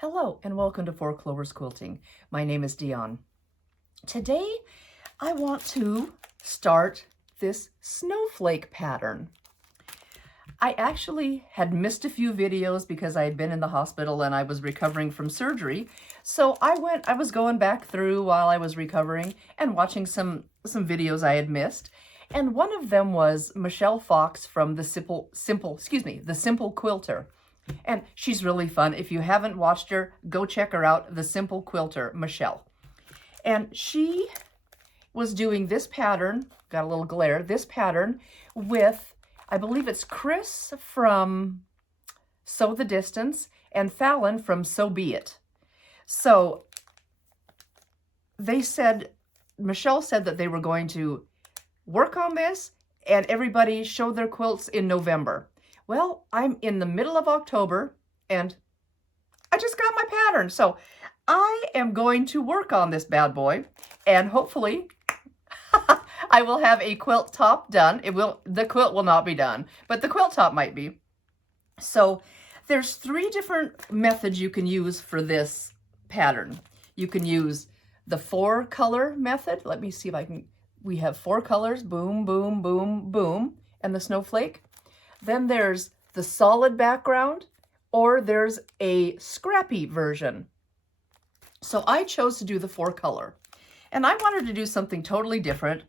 Hello and welcome to Four Clovers Quilting. My name is Diahn. Today I want to start this snowflake pattern. I actually had missed a few videos because I had been in the hospital and I was recovering from surgery. So I was going back through while I was recovering and watching some videos I had missed. And one of them was Michelle Fox from the Simple Quilter. And she's really fun. If you haven't watched her, go check her out, the Simple Quilter, Michelle. And she was doing this pattern, got a little glare, this pattern with, I believe it's Kris from Sew the Distance and Fallon from Sew Be It. So Michelle said that they were going to work on this and everybody show their quilts in November. Well, I'm in the middle of October and I just got my pattern. So I am going to work on this bad boy and hopefully I will have a quilt top done. The quilt will not be done, but the quilt top might be. So there's 3 different methods you can use for this pattern. You can use the 4-color method. Let me see if I can, we have 4 colors, boom, boom, boom, boom, and the snowflake. Then there's the solid background, or there's a scrappy version. So I chose to do the 4-color. And I wanted to do something totally different.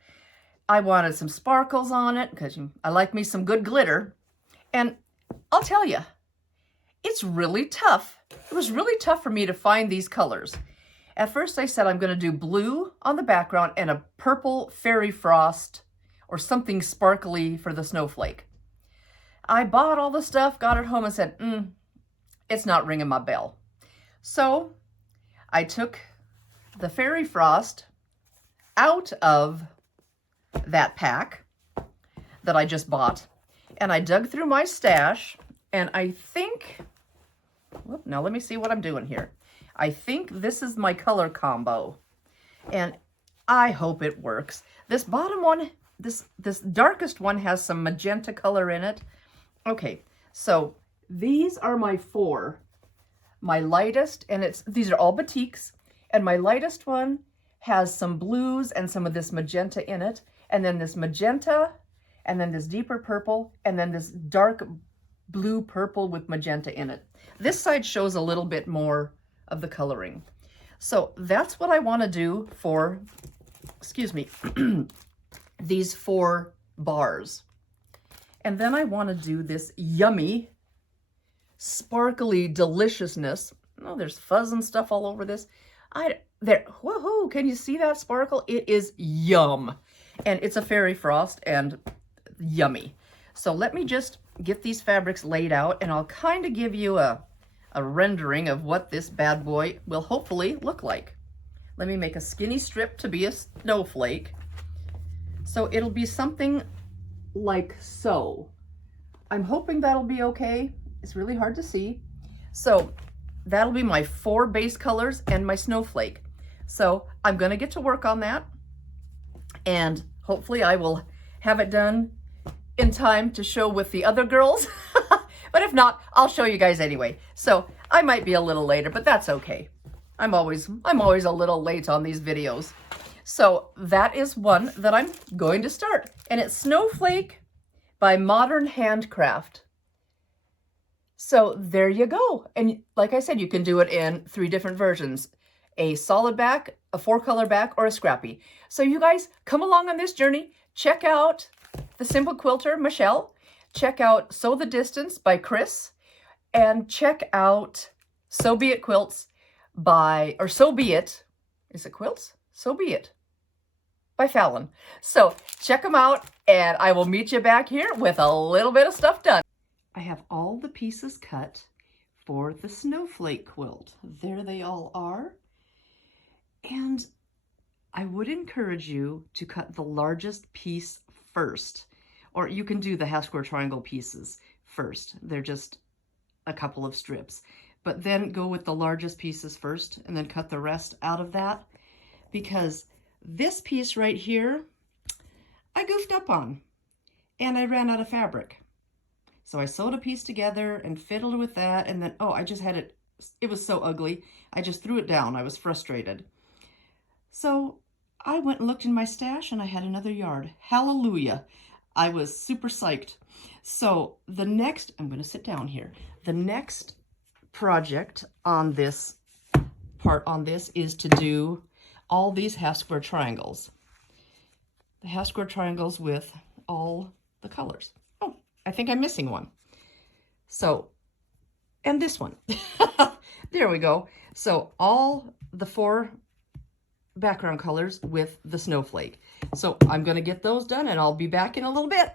I wanted some sparkles on it, because I like me some good glitter. And I'll tell you, it's really tough. It was really tough for me to find these colors. At first I said I'm going to do blue on the background and a purple fairy frost or something sparkly for the snowflake. I bought all the stuff, got it home and said, it's not ringing my bell. So I took the fairy frost out of that pack that I just bought and I dug through my stash and I think, now let me see what I'm doing here. I think this is my color combo and I hope it works. This bottom one, this darkest one has some magenta color in it. Okay, so these are my 4. My lightest, and these are all Batiks, and my lightest one has some blues and some of this magenta in it, and then this magenta, and then this deeper purple, and then this dark blue purple with magenta in it. This side shows a little bit more of the coloring. So that's what I want to do for, these 4 bars. And then I want to do this yummy, sparkly deliciousness. Oh, there's fuzz and stuff all over this. Woohoo, can you see that sparkle? It is yum. And it's a fairy frost and yummy. So let me just get these fabrics laid out and I'll kind of give you a rendering of what this bad boy will hopefully look like. Let me make a skinny strip to be a snowflake. So it'll be something like so. I'm hoping that'll be okay. It's really hard to see. So that'll be my 4 base colors and my snowflake. So I'm going to get to work on that and hopefully I will have it done in time to show with the other girls. But if not, I'll show you guys anyway. So I might be a little later, but that's okay. I'm always a little late on these videos. So that is one that I'm going to start. And it's Snowflake by Modern Handcraft. So there you go. And like I said, you can do it in 3 different versions. A solid back, a 4-color back, or a scrappy. So you guys come along on this journey. Check out the Simple Quilter, Michelle. Check out Sew the Distance by Kris. And check out Sew Be It Quilts Sew Be It. Is it Quilts? Sew Be It by Fallon. So check them out and I will meet you back here with a little bit of stuff done. I have all the pieces cut for the snowflake quilt. There they all are. And I would encourage you to cut the largest piece first, or you can do the half square triangle pieces first. They're just a couple of strips, but then go with the largest pieces first and then cut the rest out of that, because this piece right here, I goofed up on and I ran out of fabric. So I sewed a piece together and fiddled with that, and then, oh, I just had it it was so ugly. I just threw it down. I was frustrated. So I went and looked in my stash and I had another yard. Hallelujah. I was super psyched. So the next, I'm going to sit down here. The next project on this part on this is to do all these half square triangles. The half square triangles with all the colors. Oh, I think I'm missing one. So, and this one. There we go. So all the 4 background colors with the snowflake. So I'm going to get those done and I'll be back in a little bit.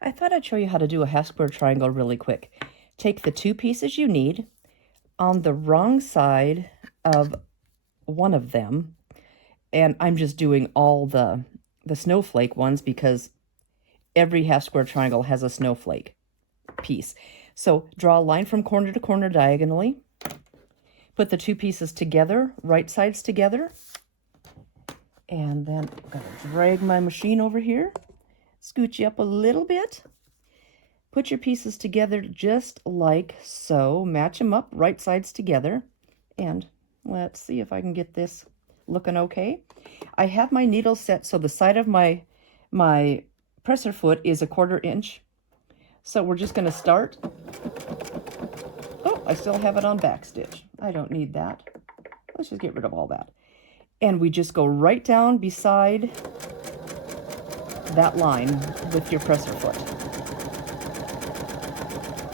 I thought I'd show you how to do a half square triangle really quick. Take the 2 pieces you need. On the wrong side of one of them, and I'm just doing all the snowflake ones because every half square triangle has a snowflake piece. So draw a line from corner to corner diagonally. Put the 2 pieces together, right sides together. And then I'm going to drag my machine over here. Scooch you up a little bit. Put your pieces together just like so. Match them up, right sides together. And let's see if I can get this looking okay. I have my needle set so the side of my presser foot is a 1/4 inch. So we're just going to start. Oh, I still have it on back stitch. I don't need that. Let's just get rid of all that. And we just go right down beside that line with your presser foot.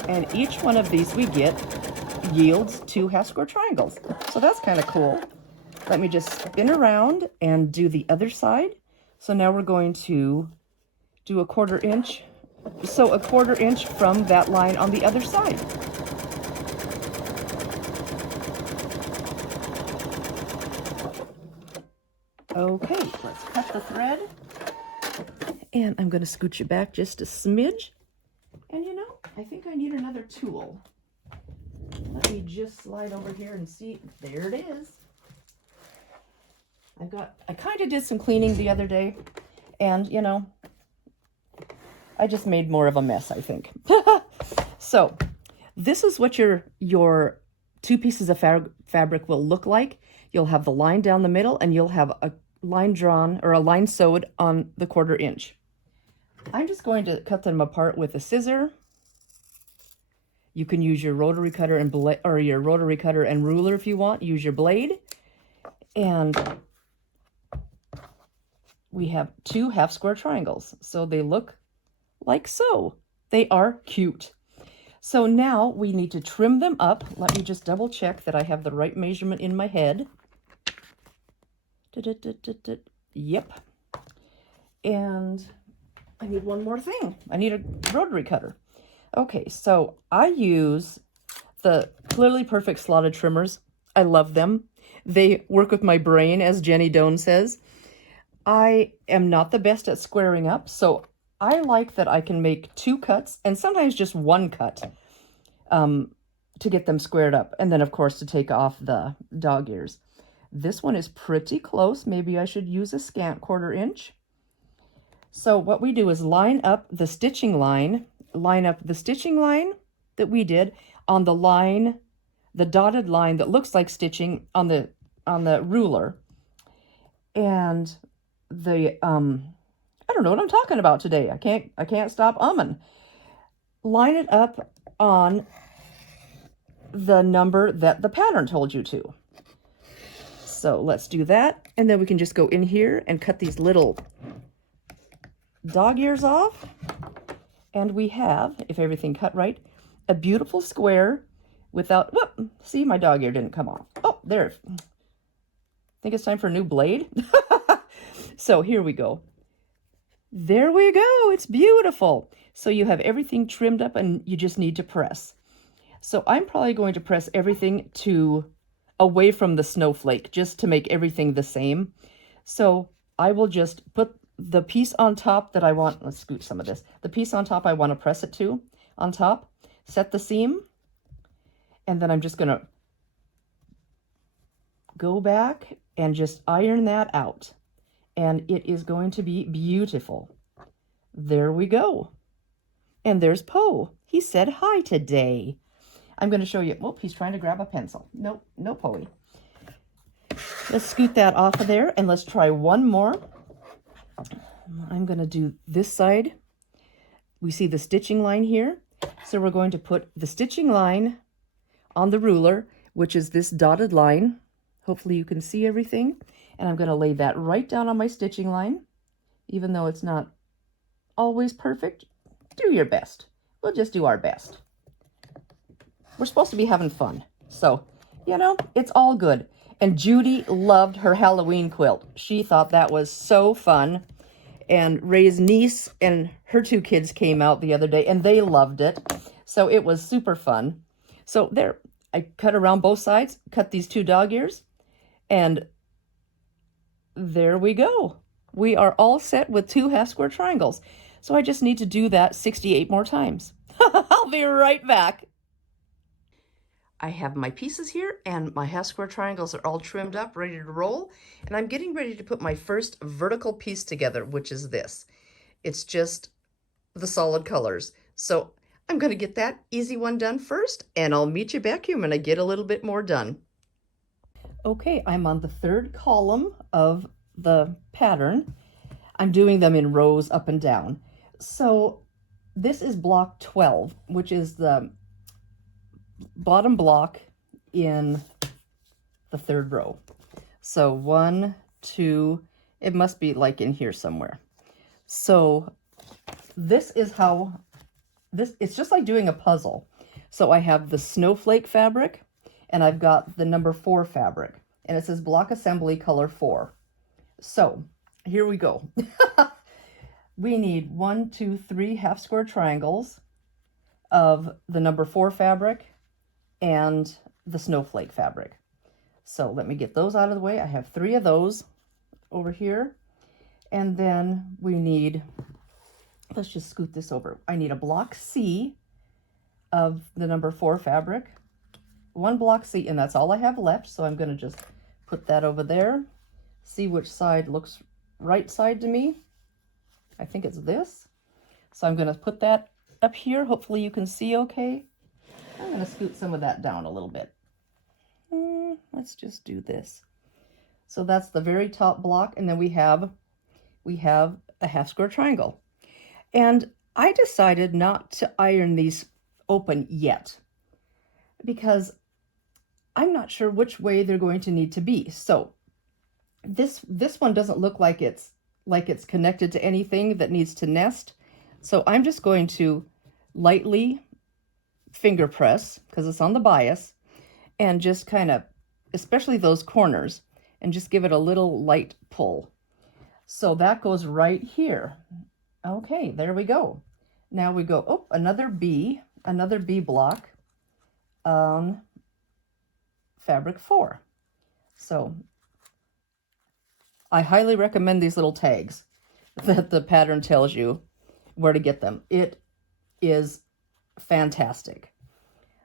And each one of these we get yields 2 half square triangles. So that's kind of cool. Let me just spin around and do the other side. So now we're going to do a 1/4 inch. So a 1/4 inch from that line on the other side. Okay, let's cut the thread. And I'm going to scooch it back just a smidge. And you know, I think I need another tool. Let me just slide over here and see. There it is. I kind of did some cleaning the other day, and you know, I just made more of a mess, I think. So this is what your 2 pieces of fabric will look like. You'll have the line down the middle, and you'll have a line drawn or a line sewed on the 1/4 inch. I'm just going to cut them apart with a scissor. You can use your rotary cutter and ruler if you want. Use your blade. And we have 2 half square triangles. So they look like so. They are cute. So now we need to trim them up. Let me just double check that I have the right measurement in my head. Yep. And I need one more thing. I need a rotary cutter. Okay, so I use the Clearly Perfect slotted trimmers. I love them. They work with my brain, as Jenny Doan says. I am not the best at squaring up, so I like that I can make 2 cuts and sometimes just 1 cut to get them squared up. And then, of course, to take off the dog ears. This one is pretty close. Maybe I should use a scant 1/4 inch. So what we do is line up the stitching line that we did on the line, the dotted line that looks like stitching on the ruler. And the I don't know what I'm talking about today. I can't stop umming. Line it up on the number that the pattern told you to. So let's do that. And then we can just go in here and cut these little dog ears off. And we have, if everything cut right, a beautiful square without, whoop, see, my dog ear didn't come off. Oh, there. I think it's time for a new blade. So here we go. There we go. It's beautiful. So you have everything trimmed up and you just need to press. So I'm probably going to press everything away from the snowflake just to make everything the same. So I will just put the piece on top that I want. Let's scoot some of this. The piece on top I want to press it to on top. Set the seam. And then I'm just going to go back and just iron that out. And it is going to be beautiful. There we go. And there's Poe. He said hi today. I'm going to show you. Oh, he's trying to grab a pencil. Nope, no Poe. Let's scoot that off of there and let's try one more. I'm going to do this side. We see the stitching line here. So we're going to put the stitching line on the ruler, which is this dotted line. Hopefully you can see everything. And I'm going to lay that right down on my stitching line. Even though it's not always perfect, do your best. We'll just do our best. We're supposed to be having fun. So, you know, it's all good. And Judy loved her Halloween quilt. She thought that was so fun. And Ray's niece and her 2 kids came out the other day and they loved it. So it was super fun. So there, I cut around both sides, cut these 2 dog ears, and there we go. We are all set with 2 half-square triangles. So I just need to do that 68 more times. I'll be right back. I have my pieces here and my half-square triangles are all trimmed up, ready to roll. And I'm getting ready to put my first vertical piece together, which is this. It's just the solid colors. So I'm going to get that easy one done first, and I'll meet you back here when I get a little bit more done. Okay, I'm on the 3rd column of the pattern. I'm doing them in rows up and down. So this is block 12, which is the bottom block in the 3rd row. So 1, 2, it must be like in here somewhere. So this is how it's just like doing a puzzle. So I have the snowflake fabric and I've got the number 4 fabric, and it says block assembly color 4. So here we go. We need 1, 2, 3 half-square triangles of the number 4 fabric and the snowflake fabric. So let me get those out of the way. I have 3 of those over here. And then we need, let's just scoot this over. I need a block C of the number 4 fabric, 1 block C, and that's all I have left. So I'm going to just put that over there, see which side looks right side to me. I think it's this. So I'm going to put that up here. Hopefully you can see okay. I'm going to scoot some of that down a little bit. Let's just do this. So that's the very top block, and then we have a half-square triangle. And I decided not to iron these open yet because I'm not sure which way they're going to need to be. So this one doesn't look like it's connected to anything that needs to nest. So I'm just going to lightly finger press, because it's on the bias, and just kind of, especially those corners, and just give it a little light pull. So that goes right here. Okay, there we go. Now we go, oh, another B block on fabric 4. So I highly recommend these little tags that the pattern tells you where to get them. It is fantastic.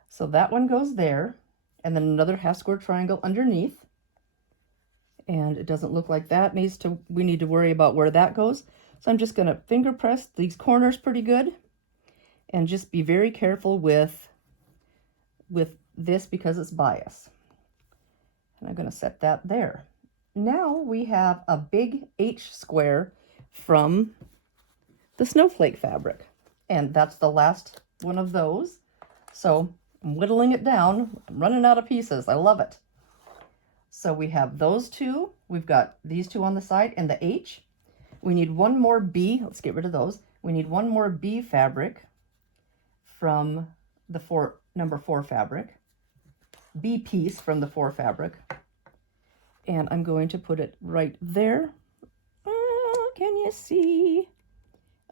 So that one goes there, and then another half-square triangle underneath. And it doesn't look like that we need to worry about where that goes. So I'm just going to finger press these corners pretty good and just be very careful with this because it's bias. And I'm going to set that there. Now we have a big H square from the snowflake fabric, and that's the last one of those. So I'm whittling it down. I'm running out of pieces. I love it. So we have those 2. We've got these 2 on the side and the H. We need 1 more B. Let's get rid of those. We need 1 more B fabric from the number 4 fabric. B piece from the 4 fabric. And I'm going to put it right there. Can you see?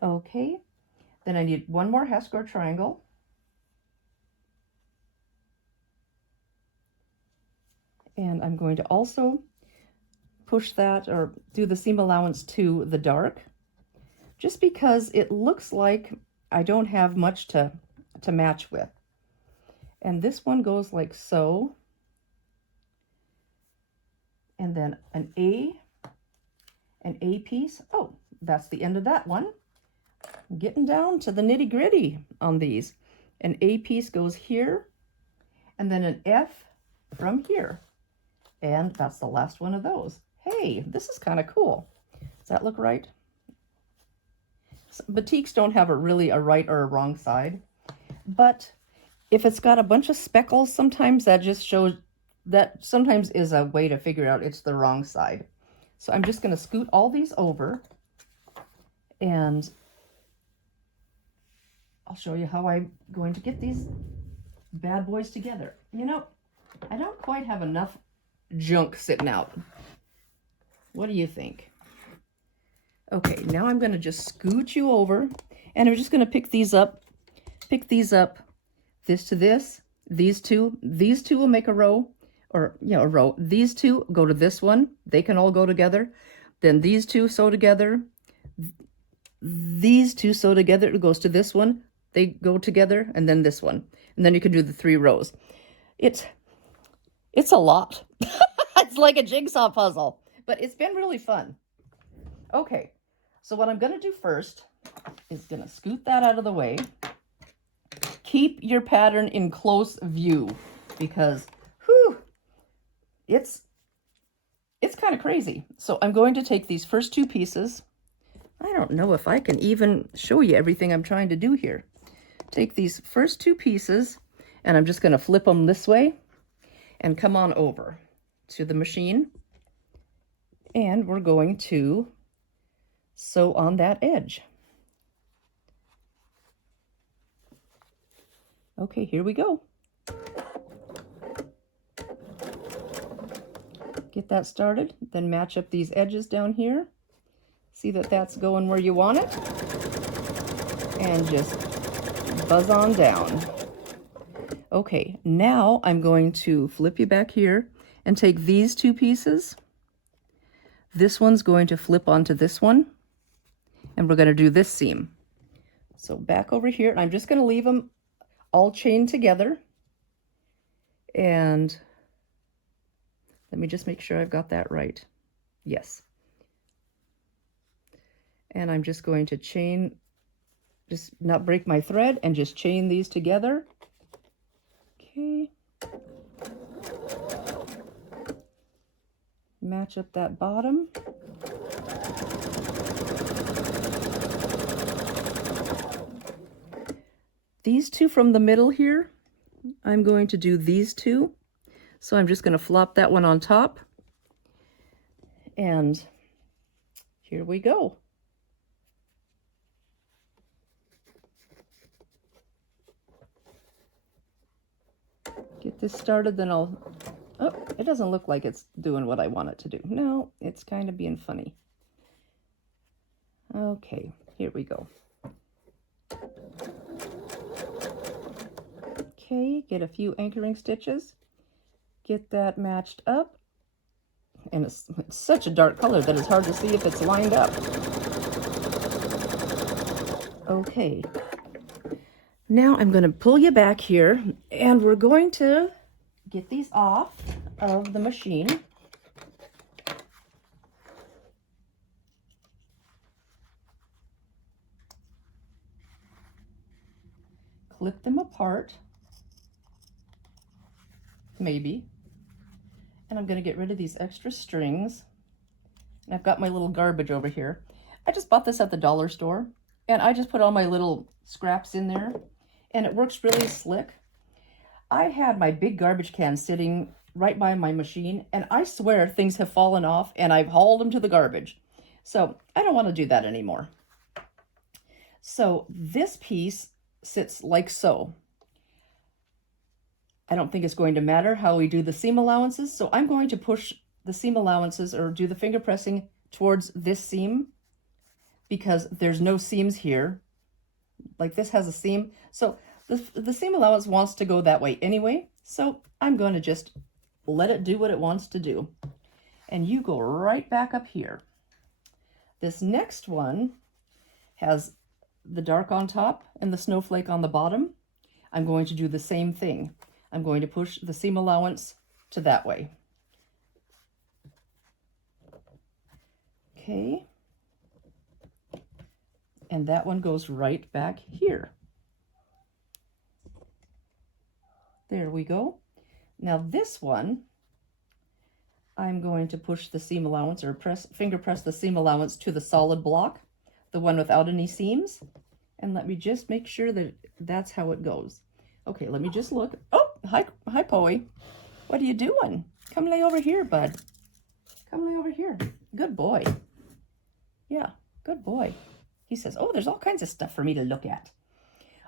Okay. Then I need 1 more half-square triangle. And I'm going to also push that, or do the seam allowance to the dark, just because it looks like I don't have much to match with. And this one goes like so. And then an A piece. Oh, that's the end of that one. getting down to the nitty gritty on these. An A piece goes here, and then an F from here. And that's the last one of those. Hey, this is kind of cool. Does that look right? Batiks don't have really a right or a wrong side, but if it's got a bunch of speckles, sometimes that just shows, that sometimes is a way to figure out it's the wrong side. So I'm just going to scoot all these over, and I'll show you how I'm going to get these bad boys together. You know, I don't quite have enough junk sitting out. What do you think? Okay, now I'm going to just scoot you over, and I'm just going to pick these up, this to this, these two will make a row, or, you know, a row. These two go to this one, they can all go together. Then these two sew together, these two sew together, it goes to this one, they go together, and then this one. And then you can do the 3 rows. It's a lot. It's like a jigsaw puzzle, but it's been really fun. Okay, so what I'm going to do first is going to scoot that out of the way. Keep your pattern in close view, because whew, it's kind of crazy. So I'm going to take these first 2 pieces. I don't know if I can even show you everything I'm trying to do here. Take these first 2 pieces, and I'm just going to flip them this way and come on over to the machine, and we're going to sew on that edge. Okay, here we go. Get that started, then match up these edges down here. See that that's going where you want it, and just buzz on down. Okay, now I'm going to flip you back here and take these 2 pieces. This one's going to flip onto this one, and we're going to do this seam. So back over here, and I'm just going to leave them all chained together. And let me just make sure I've got that right. Yes. And I'm just going to chain, just not break my thread, and just chain these together. Okay. Match up that bottom. These 2 from the middle here, I'm going to do these 2. So I'm just going to flop that one on top. And here we go. Get this started, then I'll... Oh, it doesn't look like it's doing what I want it to do. No, it's kind of being funny. Okay, here we go. Okay, get a few anchoring stitches. Get that matched up. And it's such a dark color that it's hard to see if it's lined up. Okay. Now I'm going to pull you back here, and we're going to get these off of the machine. Clip them apart, maybe. And I'm going to get rid of these extra strings. And I've got my little garbage over here. I just bought this at the dollar store, and I just put all my little scraps in there, and it works really slick. I had my big garbage can sitting right by my machine, and I swear things have fallen off, and I've hauled them to the garbage. So I don't want to do that anymore. So this piece sits like so. I don't think it's going to matter how we do the seam allowances, so I'm going to push the seam allowances, or do the finger pressing towards this seam, because there's no seams here. Like this has a seam, so the seam allowance wants to go that way anyway, so I'm going to just let it do what it wants to do. And you go right back up here. This next one has the dark on top and the snowflake on the bottom. I'm going to do the same thing. I'm going to push the seam allowance to that way. Okay. And that one goes right back here. There we go. Now this one, I'm going to push the seam allowance, or finger press the seam allowance to the solid block, the one without any seams. And let me just make sure that that's how it goes. Okay, let me just look. Oh, hi Poey. What are you doing? Come lay over here, bud. Come lay over here. Good boy. Yeah, good boy. He says, oh, there's all kinds of stuff for me to look at.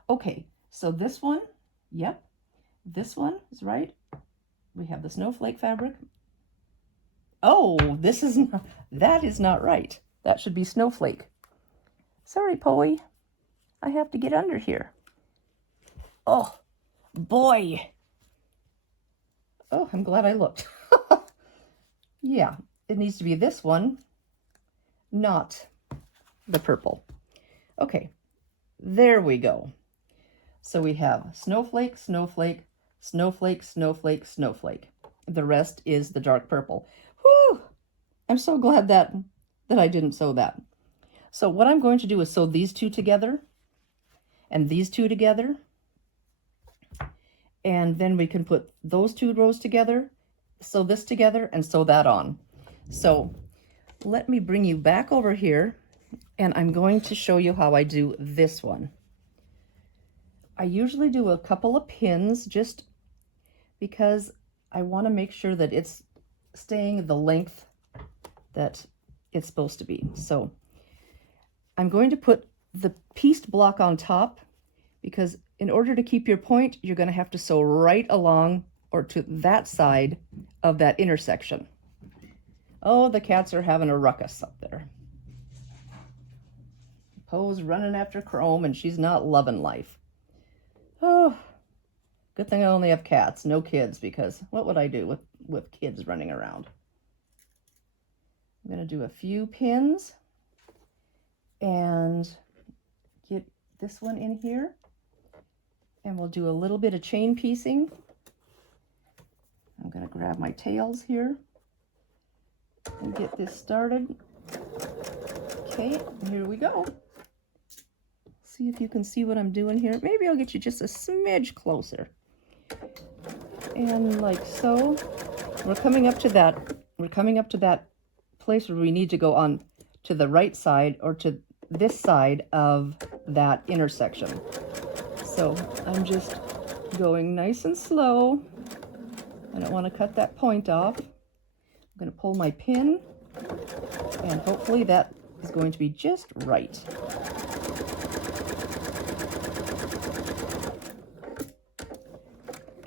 Okay, so this one, yep. This one is right. We have the snowflake fabric. Oh, that is not right. That should be snowflake. Sorry, Poey. I have to get under here. Oh, boy. Oh, I'm glad I looked. Yeah, it needs to be this one, not the purple. Okay, there we go. So we have snowflake, snowflake, snowflake, snowflake, snowflake. The rest is the dark purple. Whew! I'm so glad that I didn't sew that. So what I'm going to do is sew these two together and these two together. And then we can put those two rows together, sew this together, and sew that on. So let me bring you back over here, and I'm going to show you how I do this one. I usually do a couple of pins just because I want to make sure that it's staying the length that it's supposed to be. So I'm going to put the pieced block on top, because in order to keep your point, you're going to have to sew right along or to that side of that intersection. Oh, the cats are having a ruckus up there. Poe's running after Chrome and she's not loving life. Oh, good thing I only have cats, no kids, because what would I do with kids running around? I'm going to do a few pins and get this one in here. And we'll do a little bit of chain piecing. I'm going to grab my tails here and get this started. Okay, here we go. See if you can see what I'm doing here. Maybe I'll get you just a smidge closer. And like so, we're coming up to that place where we need to go on to the right side or to this side of that intersection. So I'm just going nice and slow. I don't want to cut that point off. I'm going to pull my pin, and hopefully that is going to be just right.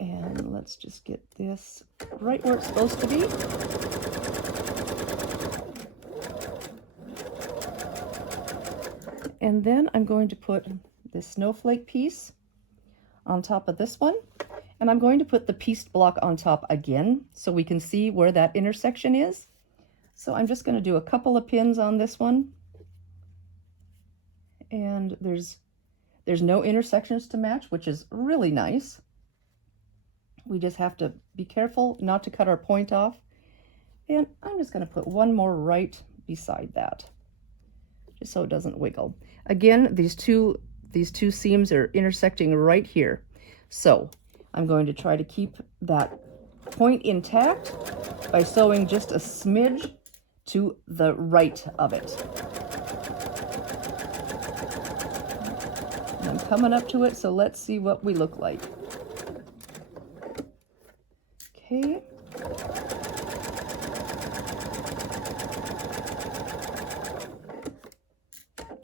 And let's just get this right where it's supposed to be. And then I'm going to put this snowflake piece on top of this one, and I'm going to put the pieced block on top again so we can see where that intersection is. So I'm just going to do a couple of pins on this one, and there's no intersections to match, which is really nice. We just have to be careful not to cut our point off, and I'm just going to put one more right beside that just so it doesn't wiggle. Again, these two seams are intersecting right here. So I'm going to try to keep that point intact by sewing just a smidge to the right of it. And I'm coming up to it, so let's see what we look like. Okay.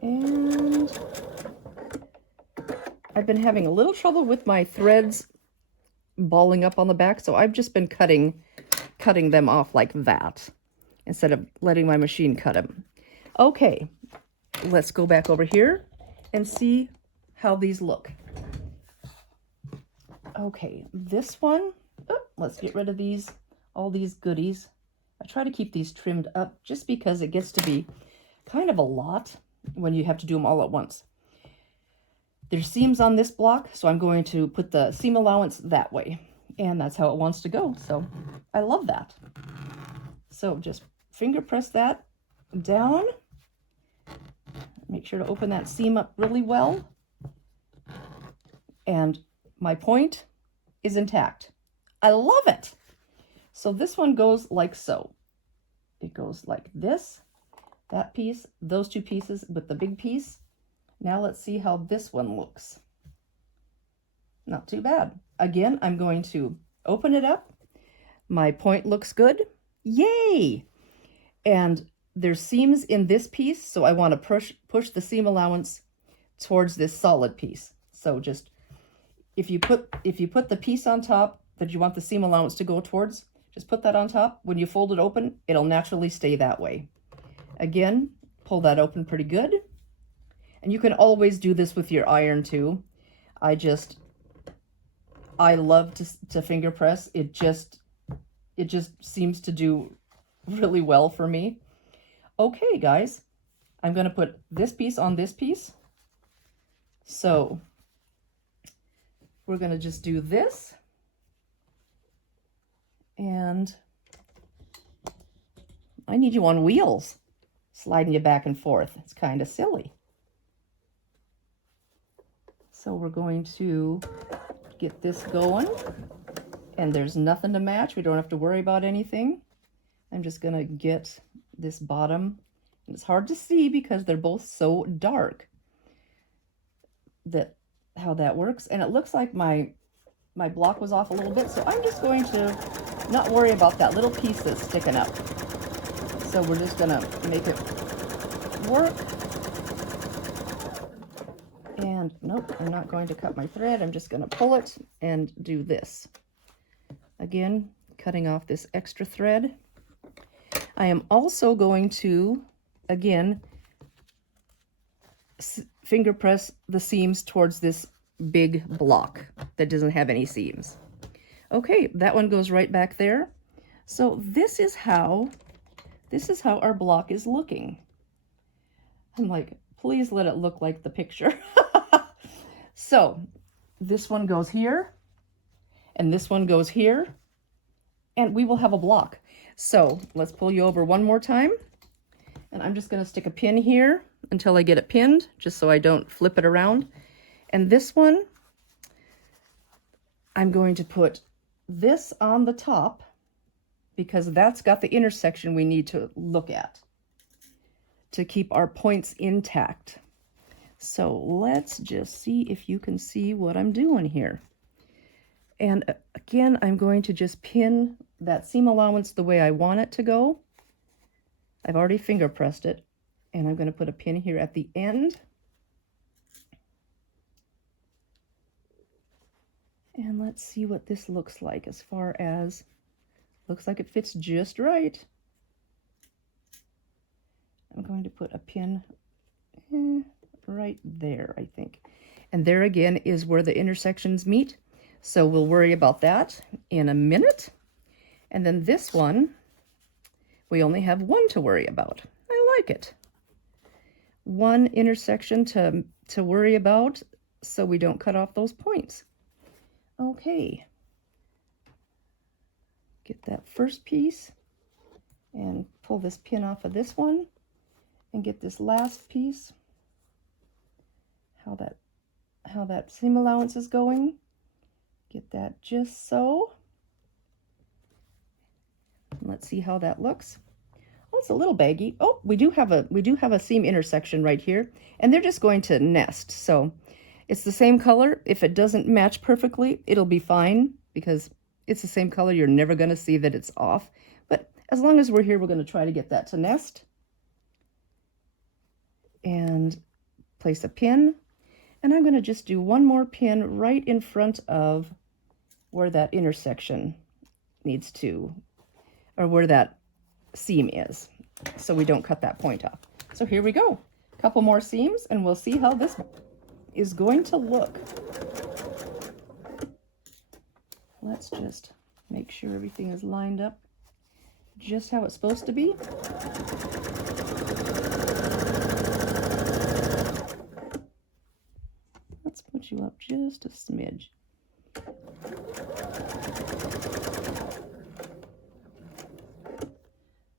And I've been having a little trouble with my threads balling up on the back, so I've just been cutting them off like that instead of letting my machine cut them. Okay, let's go back over here and see how these look. Okay, this one, let's get rid of all these goodies. I try to keep these trimmed up just because it gets to be kind of a lot when you have to do them all at once. There's seams on this block, so I'm going to put the seam allowance that way, and that's how it wants to go. So I love that. So just finger press that down, Make sure to open that seam up really well. And my point is intact. I love it. So this one goes like so. It goes like this, that piece, those two pieces with the big piece. Now let's see how this one looks. Not too bad. Again, I'm going to open it up. My point looks good. Yay! And there's seams in this piece, so I want to push the seam allowance towards this solid piece. So just if you put the piece on top that you want the seam allowance to go towards, just put that on top. When you fold it open, it'll naturally stay that way. Again, pull that open pretty good. And you can always do this with your iron too. I love to finger press. It just seems to do really well for me. Okay, guys, I'm going to put this piece on this piece. So we're going to just do this. And I need you on wheels, sliding you back and forth. It's kind of silly. So we're going to get this going. And there's nothing to match. We don't have to worry about anything. I'm just going to get this bottom. And it's hard to see because they're both so dark. How that works. And it looks like my block was off a little bit. So I'm just going to not worry about that little piece that's sticking up. So we're just going to make it work. And nope, I'm not going to cut my thread. I'm just going to pull it and do this. Again, cutting off this extra thread. I am also going to, again, finger press the seams towards this big block that doesn't have any seams. Okay, that one goes right back there. So this is how our block is looking. I'm like, please let it look like the picture. So this one goes here, and this one goes here, and we will have a block. So let's pull you over one more time, and I'm just going to stick a pin here until I get it pinned, just so I don't flip it around. And this one, I'm going to put this on the top because that's got the intersection we need to look at to keep our points intact. So let's just see if you can see what I'm doing here. And again, I'm going to just pin that seam allowance the way I want it to go. I've already finger pressed it, and I'm going to put a pin here at the end. And let's see what this looks like as far as, looks like it fits just right. I'm going to put a pin right there, I think. And there again is where the intersections meet. So we'll worry about that in a minute. And then this one, we only have one to worry about. I like it. One intersection to worry about so we don't cut off those points. Okay. Get that first piece and pull this pin off of this one and get this last piece. How that seam allowance is going. Get that just so. Let's see how that looks. Oh, it's a little baggy. Oh, we do have a seam intersection right here, and they're just going to nest. So it's the same color. If it doesn't match perfectly, it'll be fine because it's the same color. You're never going to see that it's off. But as long as we're here, we're going to try to get that to nest. And place a pin. And I'm going to just do one more pin right in front of where that intersection needs to, or where that seam is, so we don't cut that point off. So here we go. A couple more seams, and we'll see how this is going to look. Let's just make sure everything is lined up just how it's supposed to be. Let's put you up just a smidge.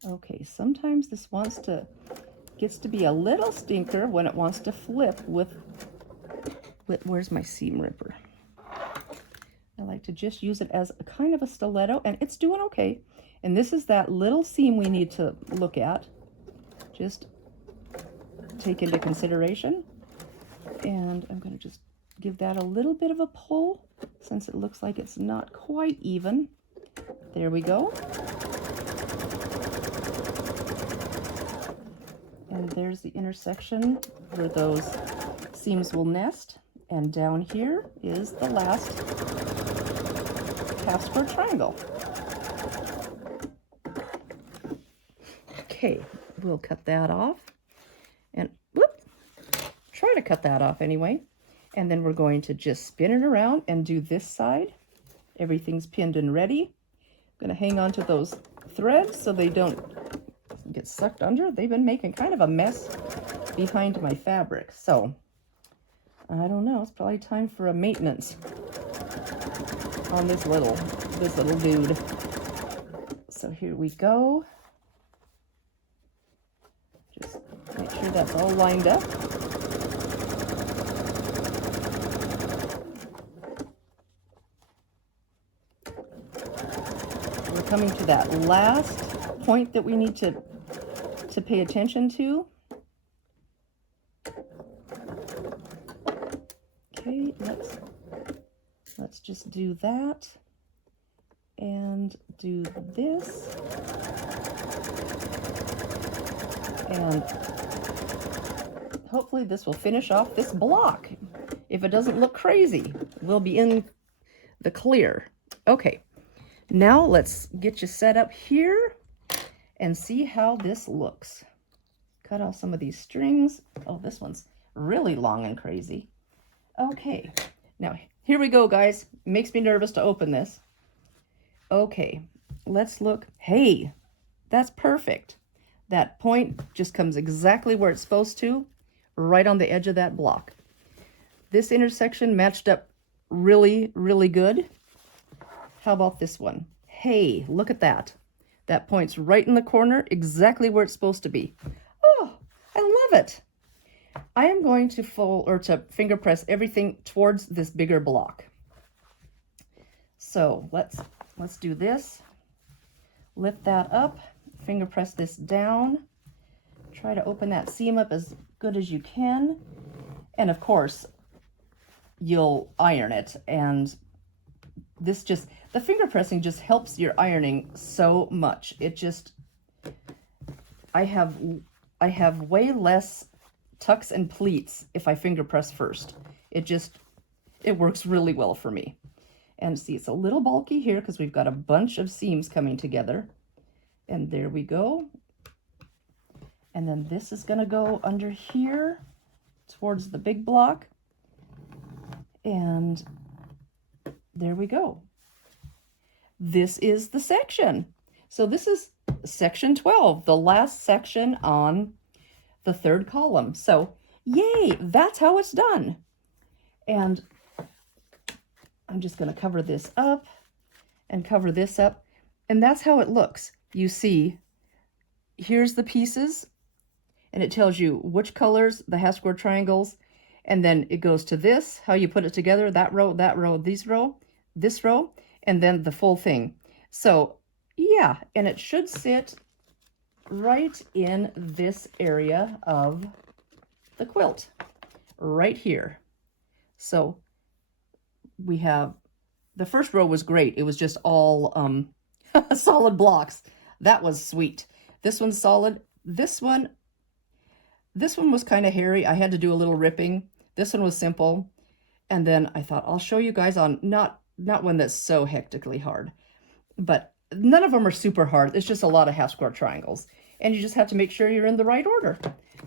Okay, sometimes this wants to gets to be a little stinker when it wants to flip with where's my seam ripper? I like to just use it as a kind of a stiletto, and it's doing okay. And this is that little seam we need to look at, just take into consideration. And I'm going to just give that a little bit of a pull since it looks like it's not quite even. There we go. And there's the intersection where those seams will nest. And down here is the last half square triangle. Okay, we'll cut that off. And whoop, try to cut that off anyway. And then we're going to just spin it around and do this side. Everything's pinned and ready. I'm going to hang on to those threads so they don't get sucked under. They've been making kind of a mess behind my fabric. So I don't know, it's probably time for a maintenance on this little dude. So here we go. Just make sure that's all lined up. We're coming to that last point that we need to pay attention to. Okay, let's just do that and do this. And hopefully this will finish off this block. If it doesn't look crazy, we'll be in the clear. Okay, now let's get you set up here and see how this looks. Cut off some of these strings. Oh, this one's really long and crazy. Okay, now here we go, guys. It makes me nervous to open this. Okay, let's look. Hey, that's perfect. That point just comes exactly where it's supposed to, right on the edge of that block. This intersection matched up really, really good. How about this one? Hey, look at that. That point's right in the corner, exactly where it's supposed to be. Oh, I love it. I am going to to finger press everything towards this bigger block. So let's do this. Lift that up, finger press this down. Try to open that seam up as good as you can. And of course, you'll iron it. And this just, the finger pressing just helps your ironing so much. It just, I have way less tucks and pleats if I finger press first. It works really well for me. And see, it's a little bulky here because we've got a bunch of seams coming together. And there we go. And then this is going to go under here towards the big block. And there we go. This is the section. So this is section 12, the last section on the third column. So yay, that's how it's done. And I'm just going to cover this up and cover this up. And that's how it looks. You see, here's the pieces, and it tells you which colors, the half square triangles, and then it goes to this, how you put it together, that row, this row, and then the full thing. So yeah, and it should sit right in this area of the quilt, right here. So we have, the first row was great. It was just all solid blocks. That was sweet. This one's solid. This one was kind of hairy. I had to do a little ripping. This one was simple. And then I thought I'll show you guys on not one that's so hectically hard, but none of them are super hard. It's just a lot of half square triangles, and you just have to make sure you're in the right order.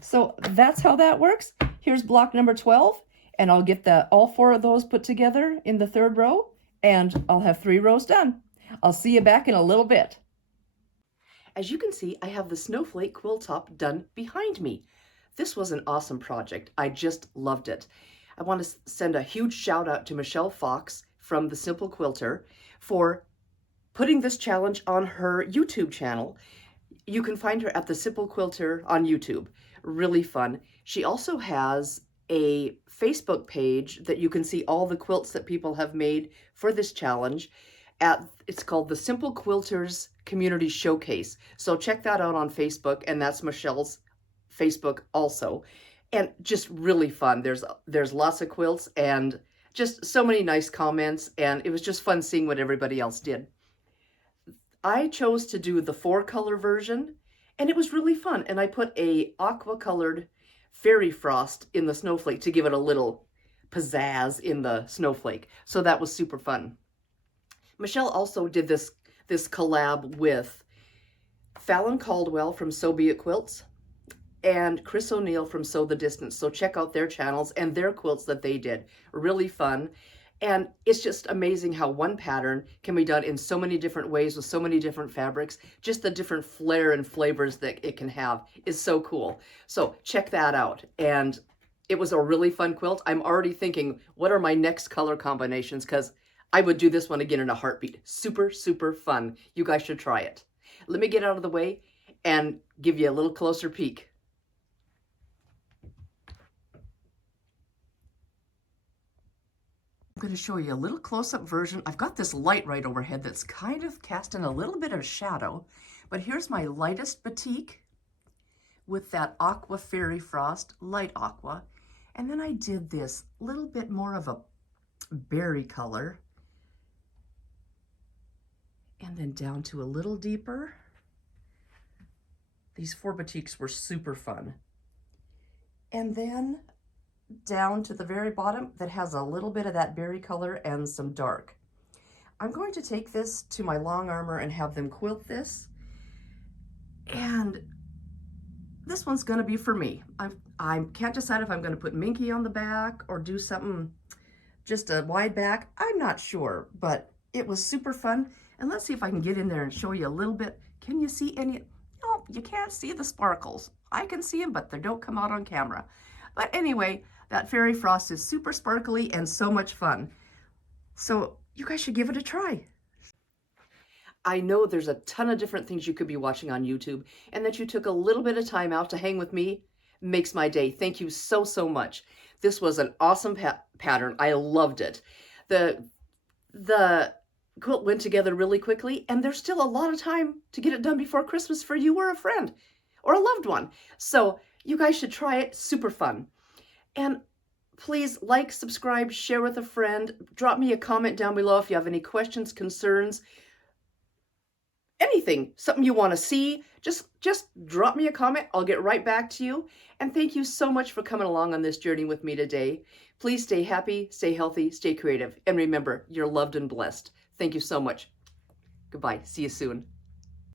So that's how that works. Here's block number 12, and I'll get all 4 of those put together in the third row, and I'll have 3 rows done. I'll see you back in a little bit. As you can see, I have the Snowflake quilt top done behind me. This was an awesome project. I just loved it. I want to send a huge shout out to Michelle Fox from the Simple Quilter for putting this challenge on her YouTube channel. You can find her at the Simple Quilter on YouTube. Really fun. She also has a Facebook page that you can see all the quilts that people have made for this challenge. It's called the Simple Quilters Community Showcase. So check that out on Facebook, and that's Michelle's Facebook also. And just really fun. There's lots of quilts and just so many nice comments, and it was just fun seeing what everybody else did. I chose to do the 4-color version, and it was really fun. And I put a aqua-colored fairy frost in the snowflake to give it a little pizzazz in the snowflake. So that was super fun. Michelle also did this collab with Fallon Caldwell from Sew Be It Quilts and Kris O'Neill from Sew the Distance. So check out their channels and their quilts that they did. Really fun. And it's just amazing how one pattern can be done in so many different ways with so many different fabrics. Just the different flair and flavors that it can have is so cool. So check that out. And it was a really fun quilt. I'm already thinking, what are my next color combinations? Because I would do this one again in a heartbeat. Super, super fun. You guys should try it. Let me get out of the way and give you a little closer peek. I'm going to show you a little close-up version. I've got this light right overhead that's kind of casting a little bit of shadow, but here's my lightest batik with that aqua fairy frost, light aqua, and then I did this little bit more of a berry color, and then down to a little deeper. These 4 batiks were super fun. And then down to the very bottom that has a little bit of that berry color and some dark. I'm going to take this to my long armor and have them quilt this. And this one's going to be for me. I can't decide if I'm going to put Minky on the back or do something just a wide back. I'm not sure, but it was super fun. And let's see if I can get in there and show you a little bit. Can you see any? No, you can't see the sparkles. I can see them, but they don't come out on camera. But anyway, that fairy frost is super sparkly and so much fun. So you guys should give it a try. I know there's a ton of different things you could be watching on YouTube, and that you took a little bit of time out to hang with me makes my day. Thank you so, so much. This was an awesome pattern. I loved it. The quilt went together really quickly, and there's still a lot of time to get it done before Christmas for you or a friend or a loved one. So you guys should try it. Super fun. And please like, subscribe, share with a friend. Drop me a comment down below if you have any questions, concerns, anything, something you want to see. Just drop me a comment. I'll get right back to you. And thank you so much for coming along on this journey with me today. Please stay happy, stay healthy, stay creative. And remember, you're loved and blessed. Thank you so much. Goodbye. See you soon.